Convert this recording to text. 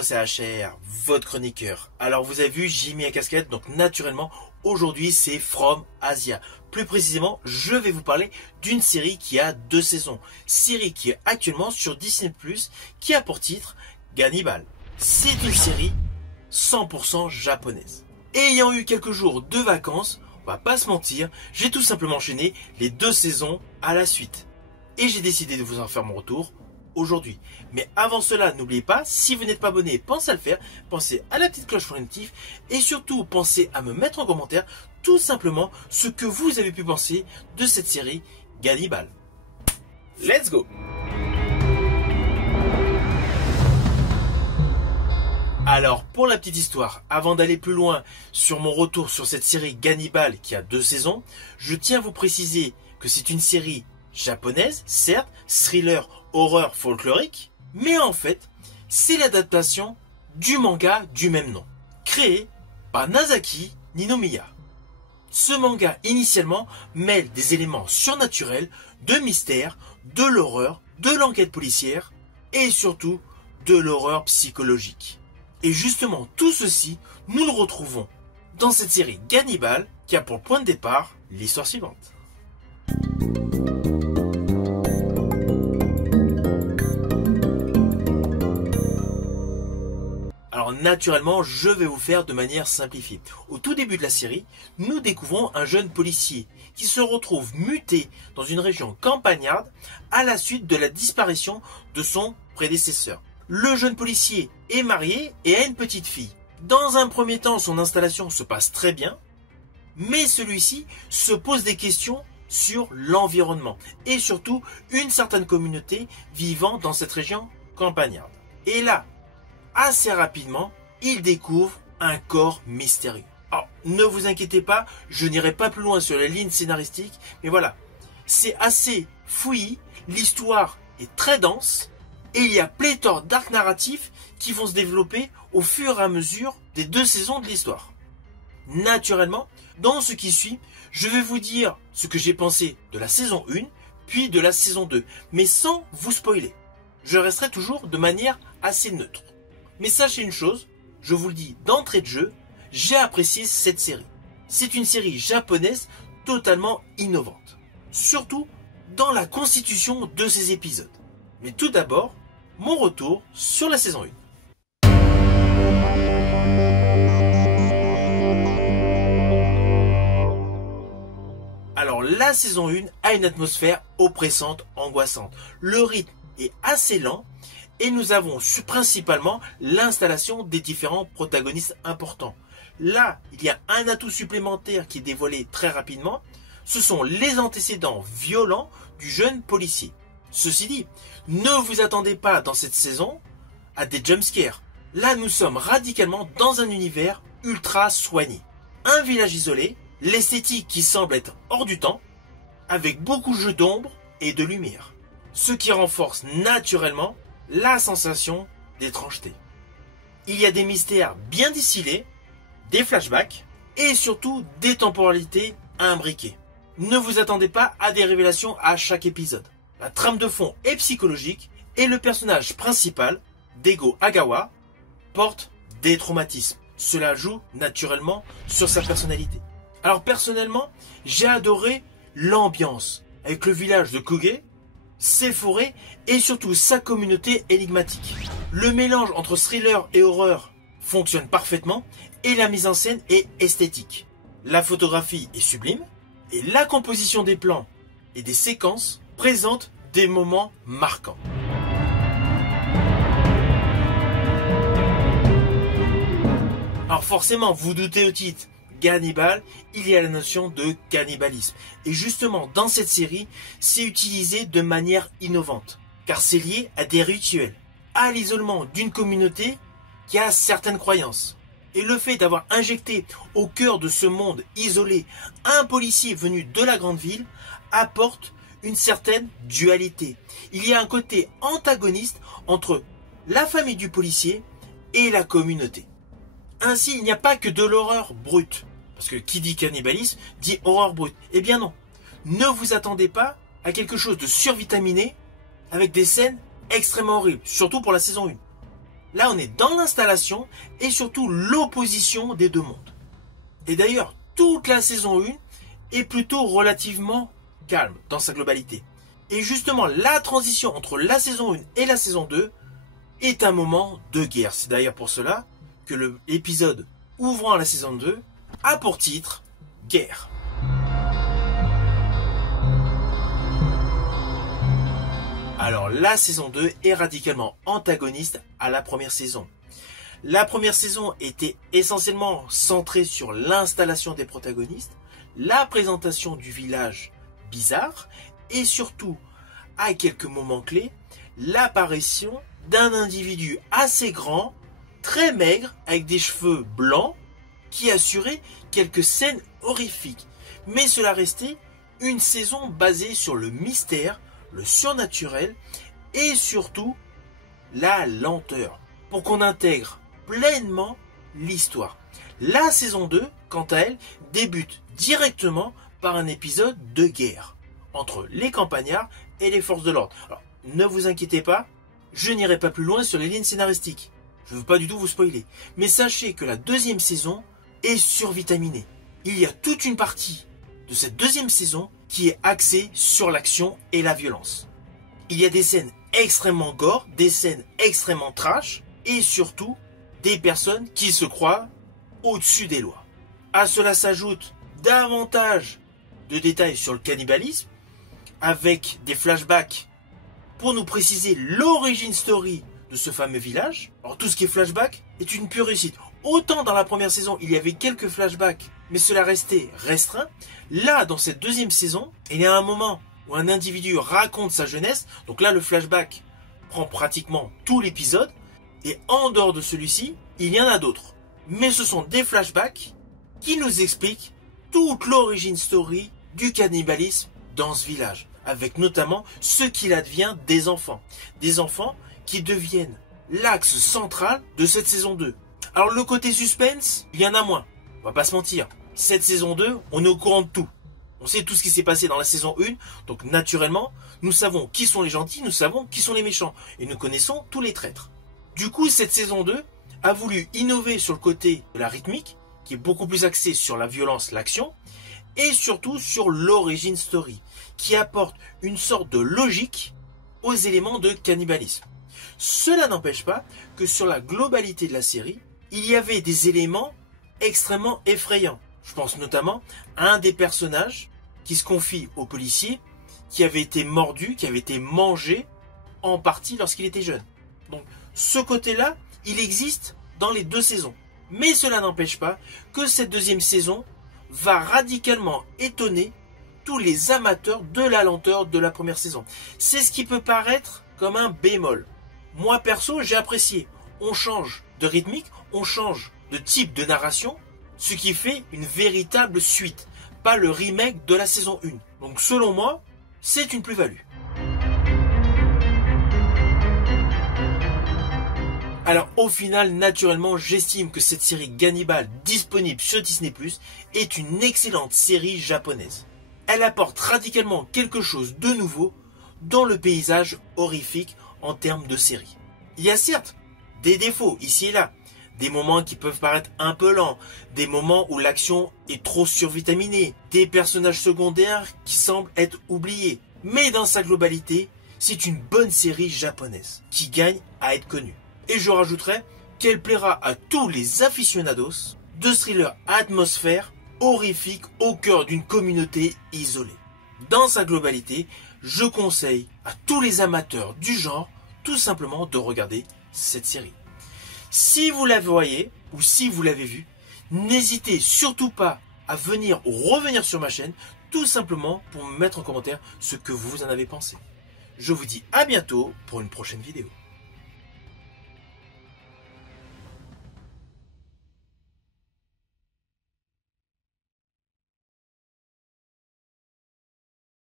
Hello, c'est HR, votre chroniqueur. Alors vous avez vu, j'ai mis un casquette, donc naturellement, aujourd'hui c'est From Asia. Plus précisément, je vais vous parler d'une série qui a 2 saisons. Série qui est actuellement sur Disney+, qui a pour titre Gannibal. C'est une série 100% japonaise. Ayant eu quelques jours de vacances, on va pas se mentir, j'ai tout simplement enchaîné les 2 saisons à la suite. Et j'ai décidé de vous en faire mon retour aujourd'hui. Mais avant cela, n'oubliez pas, si vous n'êtes pas abonné, pensez à le faire, pensez à la petite cloche pour les notifs et surtout pensez à me mettre en commentaire tout simplement ce que vous avez pu penser de cette série Gannibal. Let's go! Alors, pour la petite histoire, avant d'aller plus loin sur mon retour sur cette série Gannibal qui a 2 saisons, je tiens à vous préciser que c'est une série japonaise, certes, thriller, horreur folklorique, mais en fait, c'est l'adaptation du manga du même nom, créé par Nasaki Ninomiya. Ce manga, initialement, mêle des éléments surnaturels, de mystère, de l'horreur, de l'enquête policière et surtout de l'horreur psychologique. Et justement, tout ceci, nous le retrouvons dans cette série Gannibal qui a pour point de départ l'histoire suivante. Alors naturellement, je vais vous faire de manière simplifiée. Au tout début de la série, nous découvrons un jeune policier qui se retrouve muté dans une région campagnarde à la suite de la disparition de son prédécesseur. Le jeune policier est marié et a une petite fille. Dans un premier temps, son installation se passe très bien, mais celui-ci se pose des questions sur l'environnement et surtout une certaine communauté vivant dans cette région campagnarde. Et là, assez rapidement, il découvre un corps mystérieux. Alors, ne vous inquiétez pas, je n'irai pas plus loin sur la ligne scénaristique, mais voilà, c'est assez fouillis, l'histoire est très dense, et il y a pléthore d'arcs narratifs qui vont se développer au fur et à mesure des 2 saisons de l'histoire. Naturellement, dans ce qui suit, je vais vous dire ce que j'ai pensé de la saison 1, puis de la saison 2, mais sans vous spoiler. Je resterai toujours de manière assez neutre. Mais sachez une chose, je vous le dis d'entrée de jeu, j'ai apprécié cette série. C'est une série japonaise totalement innovante. Surtout dans la constitution de ses épisodes. Mais tout d'abord, mon retour sur la saison 1. Alors la saison 1 a une atmosphère oppressante, angoissante. Le rythme est assez lent. Et nous avons principalement l'installation des différents protagonistes importants. Là, il y a un atout supplémentaire qui est dévoilé très rapidement. Ce sont les antécédents violents du jeune policier. Ceci dit, ne vous attendez pas dans cette saison à des jumpscares. Là, nous sommes radicalement dans un univers ultra soigné. Un village isolé, l'esthétique qui semble être hors du temps, avec beaucoup de jeux d'ombre et de lumière. Ce qui renforce naturellement la sensation d'étrangeté. Il y a des mystères bien distillés, des flashbacks et surtout des temporalités imbriquées. Ne vous attendez pas à des révélations à chaque épisode. La trame de fond est psychologique et le personnage principal, Daigo Agawa, porte des traumatismes. Cela joue naturellement sur sa personnalité. Alors personnellement, j'ai adoré l'ambiance avec le village de Koge, ses forêts et surtout sa communauté énigmatique. Le mélange entre thriller et horreur fonctionne parfaitement et la mise en scène est esthétique. La photographie est sublime et la composition des plans et des séquences présente des moments marquants. Alors forcément, vous doutez au titre Gannibal, il y a la notion de cannibalisme. Et justement, dans cette série, c'est utilisé de manière innovante, car c'est lié à des rituels, à l'isolement d'une communauté qui a certaines croyances. Et le fait d'avoir injecté au cœur de ce monde isolé un policier venu de la grande ville apporte une certaine dualité. Il y a un côté antagoniste entre la famille du policier et la communauté. Ainsi, il n'y a pas que de l'horreur brute. Parce que qui dit cannibalisme dit horreur brute. Eh bien non. Ne vous attendez pas à quelque chose de survitaminé avec des scènes extrêmement horribles. Surtout pour la saison 1. Là, on est dans l'installation et surtout l'opposition des deux mondes. Et d'ailleurs, toute la saison 1 est plutôt relativement calme dans sa globalité. Et justement, la transition entre la saison 1 et la saison 2 est un moment de guerre. C'est d'ailleurs pour cela que l'épisode ouvrant la saison 2 a pour titre « Guerre ». Alors, la saison 2 est radicalement antagoniste à la première saison. La première saison était essentiellement centrée sur l'installation des protagonistes, la présentation du village bizarre et surtout, à quelques moments clés, l'apparition d'un individu assez grand, très maigre, avec des cheveux blancs, qui assurait quelques scènes horrifiques. Mais cela restait une saison basée sur le mystère, le surnaturel et surtout la lenteur pour qu'on intègre pleinement l'histoire. La saison 2, quant à elle, débute directement par un épisode de guerre entre les campagnards et les forces de l'ordre. Alors, ne vous inquiétez pas, je n'irai pas plus loin sur les lignes scénaristiques. Je ne veux pas du tout vous spoiler. Mais sachez que la deuxième saison est survitaminée. Il y a toute une partie de cette deuxième saison qui est axée sur l'action et la violence. Il y a des scènes extrêmement gore, des scènes extrêmement trash et surtout des personnes qui se croient au-dessus des lois. À cela s'ajoute davantage de détails sur le cannibalisme avec des flashbacks pour nous préciser l'origine story de ce fameux village. Alors tout ce qui est flashback est une pure réussite. Autant dans la première saison, il y avait quelques flashbacks, mais cela restait restreint. Là, dans cette deuxième saison, il y a un moment où un individu raconte sa jeunesse. Donc là, le flashback prend pratiquement tout l'épisode. Et en dehors de celui-ci, il y en a d'autres. Mais ce sont des flashbacks qui nous expliquent toute l'origine story du cannibalisme dans ce village. Avec notamment ce qu'il advient des enfants. Des enfants qui deviennent l'axe central de cette saison 2. Alors le côté suspense, il y en a moins. On va pas se mentir. Cette saison 2, on est au courant de tout. On sait tout ce qui s'est passé dans la saison 1. Donc naturellement, nous savons qui sont les gentils, nous savons qui sont les méchants. Et nous connaissons tous les traîtres. Du coup, cette saison 2 a voulu innover sur le côté de la rythmique, qui est beaucoup plus axée sur la violence, l'action, et surtout sur l'origine story, qui apporte une sorte de logique aux éléments de cannibalisme. Cela n'empêche pas que sur la globalité de la série, il y avait des éléments extrêmement effrayants. Je pense notamment à un des personnages qui se confie au policier, qui avait été mordu, qui avait été mangé en partie lorsqu'il était jeune. Donc ce côté-là, il existe dans les deux saisons. Mais cela n'empêche pas que cette deuxième saison va radicalement étonner tous les amateurs de la lenteur de la première saison. C'est ce qui peut paraître comme un bémol. Moi perso, j'ai apprécié. On change de rythmique, on change de type de narration, ce qui fait une véritable suite, pas le remake de la saison 1. Donc selon moi, c'est une plus-value. Alors au final, naturellement, j'estime que cette série Gannibal disponible sur Disney+, est une excellente série japonaise. Elle apporte radicalement quelque chose de nouveau dans le paysage horrifique en termes de série. Il y a certes des défauts ici et là, des moments qui peuvent paraître un peu lents, des moments où l'action est trop survitaminée, des personnages secondaires qui semblent être oubliés. Mais dans sa globalité, c'est une bonne série japonaise qui gagne à être connue. Et je rajouterai qu'elle plaira à tous les aficionados de thrillers atmosphère horrifique au cœur d'une communauté isolée. Dans sa globalité, je conseille à tous les amateurs du genre tout simplement de regarder cette série. Si vous la voyez ou si vous l'avez vue, n'hésitez surtout pas à venir ou revenir sur ma chaîne tout simplement pour me mettre en commentaire ce que vous en avez pensé. Je vous dis à bientôt pour une prochaine vidéo.